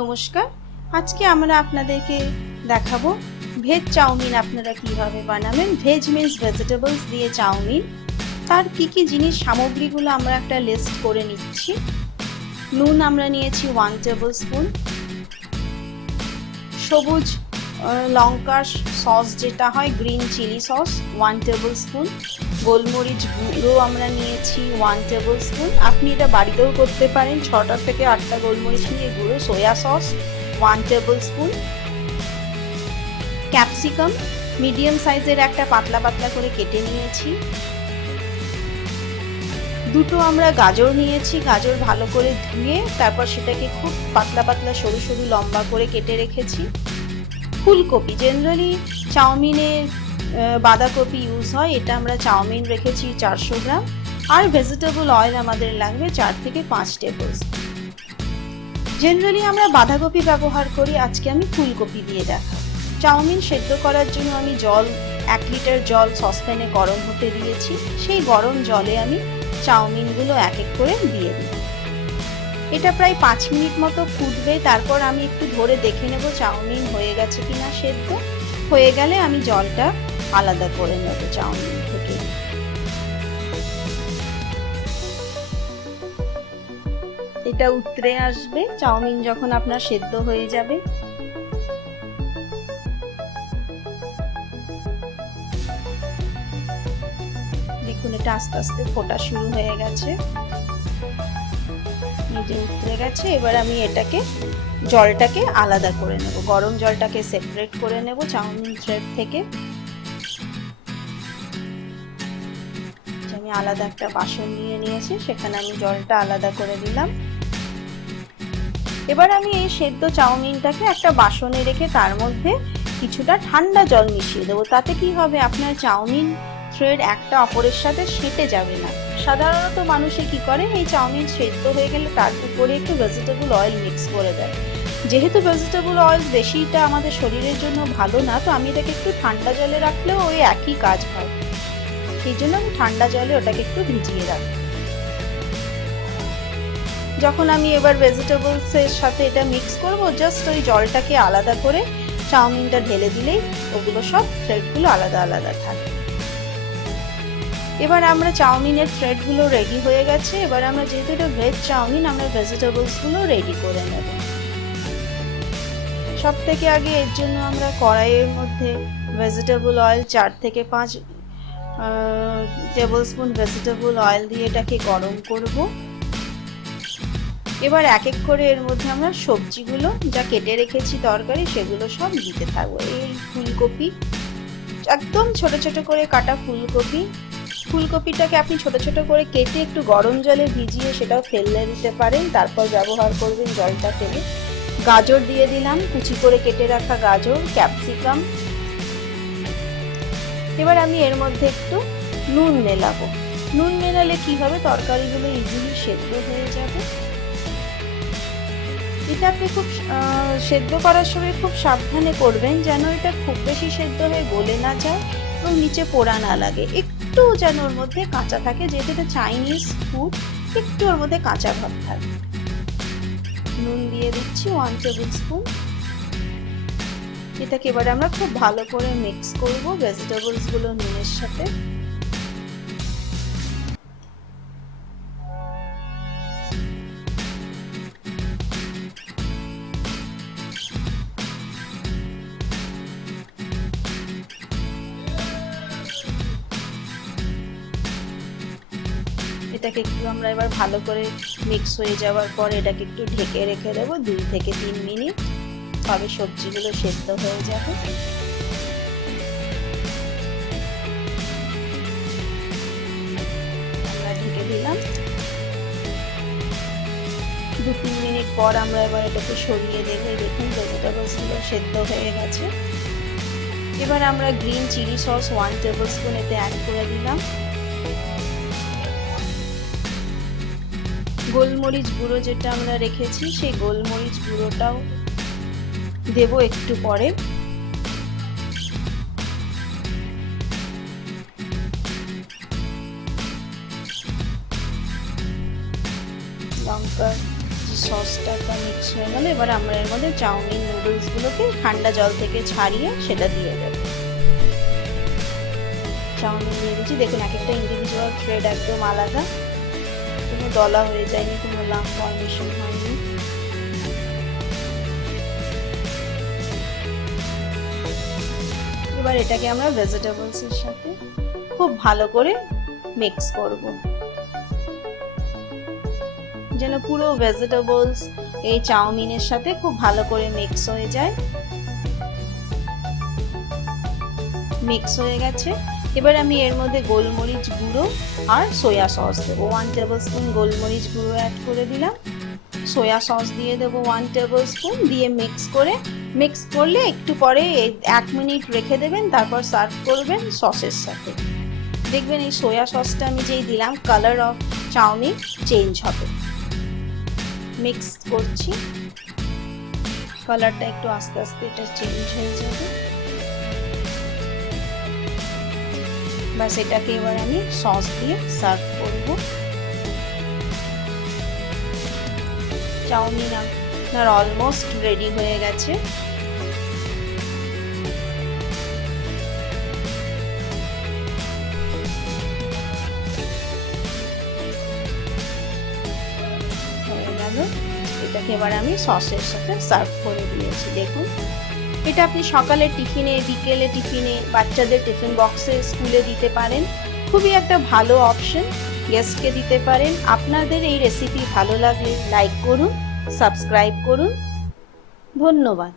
নমস্কার। আজকে আমরা আপনাদেরকে দেখাবো ভেজ চাউমিন আপনারা কিভাবে বানাবেন। ভেজ মিন্স ভেজিটেবলস দিয়ে চাউমিন। তার কি জিনিস সামগ্রীগুলো আমরা একটা লিস্ট করে নিচ্ছি। নুন আমরা নিয়েছি 1 টেবিল স্পুন, সবুজ লঙ্কার সস যেটা হয় green chilli sauce 1 tablespoon, গোলমরিচ গুঁড়ো আমরা নিয়েছি 1 টেবিল স্পুন। আপনি এটা বাড়িতেও করতে পারেন, 6টা থেকে 8টা গোলমরিচ নিয়ে গুঁড়ো। সোয়া sauce 1 table spoon, capsicum medium সাইজের একটা পাতলা পাতলা করে কেটে নিয়েছি। দুটো আমরা গাজর নিয়েছি, গাজর ভালো করে ধুয়ে তারপর সেটাকে খুব পাতলা পাতলা সরু সরু লম্বা করে কেটে রেখেছি। ফুলকপি, জেনারেলি চাউমিনে বাঁধাকপি ইউজ হয়, এটা আমরা চাউমিন রেখেছি 400 গ্রাম। আর ভেজিটেবল অয়েল আমাদের লাগবে 4 থেকে 5 টেবিল স্পুন। জেনারেলি আমরা বাঁধাকপি ব্যবহার করি, আজকে আমি ফুলকপি দিয়ে দেখাবো। চাউমিন সেদ্ধ করার জন্য আমি 1 লিটার জল সসপ্যানে গরম হতে দিয়েছি। সেই গরম জলে আমি চাউমিনগুলো এক এক করে দিয়ে দিই। এটা প্রায় 5 মিনিট মতো ফুটবে, তারপর আমি একটু ধরে দেখে নেব চাউমিন হয়ে গেছে কিনা সেদ্ধ। হয়ে গেলে আমি জলটা আলাদা করে নেব চাউমিন থেকে। এটা উতরে আসবে চাউমিন যখন আপনার সেদ্ধ হয়ে যাবে। দেখুন এটা আস্তে আস্তে ফোটা শুরু হয়ে গেছে, নিজে উতরে গেছে। এবার আমি এটাকে জলটাকে আলাদা করে নেব, গরম জলটাকে সেপারেট করে নেব চাউমিন থ্রেড থেকে। আমি আলাদা একটা বাসন নিয়ে নিয়েছি, সেখানে আমি জলটা আলাদা করে দিলাম। এবার আমি এই সেদ্ধ চাউমিনটাকে একটা বাসনে রেখে তার মধ্যে কিছুটা ঠান্ডা জল মিশিয়ে দেবো। তাতে কি হবে, আপনার চাউমিন থ্রেড একটা অপরের সাথে সেঁটে যাবে না। সাধারণত মানুষে কি করে, এই চাউমিন সেদ্ধ হয়ে গেলে তার উপরে একটু ভেজিটেবল অয়েল মিক্স করে দেয়। যেহেতু ভেজিটেবল অয়েল বেশিটা আমাদের শরীরের জন্য ভালো না, তো আমি এটাকে একটু ঠান্ডা জলে রাখলেও ওই একই কাজ হয়। সেই জন্য আমি ঠান্ডা জলে ওটাকে একটু ভিজিয়ে রাখি। যখন আমি এবার ভেজিটেবলসের সাথে এটা মিক্স করব, জাস্ট ওই জলটাকে আলাদা করে চাউমিনটা ঢেলে দিলেই ওগুলো সব থ্রেডগুলো আলাদা আলাদা থাকে। এবার আমরা চাউমিনের থ্রেডগুলো রেডি হয়ে গেছে। এবার আমরা যেহেতু এটা ভেজ চাউমিন, আমরা ভেজিটেবলসগুলো রেডি করে নেব। সব থেকে আগে এর জন্য আমরা কড়াইয়ের মধ্যে ভেজিটেবল অয়েল 4 থেকে 5 টেবিল স্পুন ভেজিটেবল অয়েল দিয়ে এটাকে গরম করব। এবার এক এক করে এর মধ্যে আমরা সবজিগুলো যা কেটে রেখেছি তরকারি, সেগুলো সব দিতে থাকবো। এই ফুলকপি, একদম ছোট ছোট করে কাটা ফুলকপি। ফুলকপিটাকে আপনি ছোট ছোট করে কেটে একটু গরম জলে ভিজিয়ে সেটাও ফেলে দিতে পারেন, তারপর ব্যবহার করবেন জলটা ফেলে। গাজর দিয়ে দিলাম, কুচি করে কেটে রাখা গাজর, ক্যাপসিকাম। এবার আমি এর মধ্যে একটু নুন মেলাবো। নুন মেলালে কি হবে, তরকারিগুলো ইজিলি সেদ্ধ হয়ে যাবে। এটা আপনি খুব সেদ্ধ করার সময় খুব সাবধানে করবেন, যেন এটা খুব বেশি সেদ্ধ হয়ে গলে না যায় এবং নিচে পোড়া না লাগে। একটু যেন ওর মধ্যে কাঁচা থাকে, যেহেতু এটা চাইনিজ ফুড, একটু ওর মধ্যে কাঁচা ভাব থাকে। নুন দিয়ে দিচ্ছি 1 টেবিল স্পুন। এটাকে এবারে আমরা খুব ভালো করে মিক্স করব ভেজিটেবলসগুলো নুনের সাথে। এটাকে একটু আমরা এবার ভালো করে মিক্স হয়ে যাওয়ার পর এটাকে একটু ঢেকে রেখে দেবো 2 থেকে 3 মিনিট, তবে সবজিগুলো সেদ্ধ হয়ে যাবে। আমরা ঢেকে দিলাম। 2-3 মিনিট পর আমরা এবার এটাকে সরিয়ে দেখে দেখুন ভেজিটেবলসগুলো সেদ্ধ হয়ে গেছে। এবার আমরা green chilli sauce 1 tablespoon এতে অ্যাড করে দিলাম। গোলমরিচ গুঁড়ো যেটা আমরা রেখেছি, সেই গোলমরিচ গুঁড়োটাও দেব একটু পরে। লঙ্কার সসটা মিক্স হয়ে গেল। এবার আমরা এর মধ্যে চাউমিন নুডলসগুলোকে ঠান্ডা জল থেকে ছাড়িয়ে সেটা দিয়ে দেবো। চাউমিন দিয়ে দিচ্ছি, দেখুন এক একটা ইন্ডিভিজুয়াল থ্রেড একদম আলাদা, কোনো দলা হয়ে যায়নি, কোনো লাম্প ফর্মেশন হয়নি। এবার এটাকে আমরা ভেজিটেবলসের সাথে খুব ভালো করে মিক্স করব, যেন পুরো ভেজিটেবলস এই চাউমিনের সাথে খুব ভালো করে মিক্স হয়ে যায়। মিক্স হয়ে গেছে। এবার আমি এর মধ্যে গোলমরিচ গুঁড়ো আর সয়া সস দেবো। 1 টেবিল স্পুন গোলমরিচ গুঁড়ো অ্যাড করে দিলাম, সয়া সস দিয়ে দেবো 1 টেবিল স্পুন, দিয়ে মিক্স করলে একটু পরে 1 মিনিট রেখে দেবেন, তারপর সার্ভ করবেন সসের সাথে। দেখবেন এই সয়া সসটা আমি যেই দিলাম, কালার অফ চাউমিন চেঞ্জ হবে। মিক্স করছি, কালারটা একটু আস্তে আস্তে এটা চেঞ্জ হয়ে যাবে। বাস এটাকে এবার আমি সস দিয়ে সার্ভ করব। চাউমিন আপনার অলমোস্ট রেডি হয়ে গেছে। এটাকে এবার আমি সসের সাথে সার্ভ করে দিয়েছি। দেখুন, এটা আপনি সকালে টিফিনে, বিকেলে টিফিনে, বাচ্চাদের টিফিন বক্সে, স্কুলে দিতে পারেন। খুবই একটা ভালো অপশন, গেস্টকে দিতে পারেন। আপনাদের এই রেসিপি ভালো লাগলে লাইক করুন, সাবস্ক্রাইব করুন। ধন্যবাদ।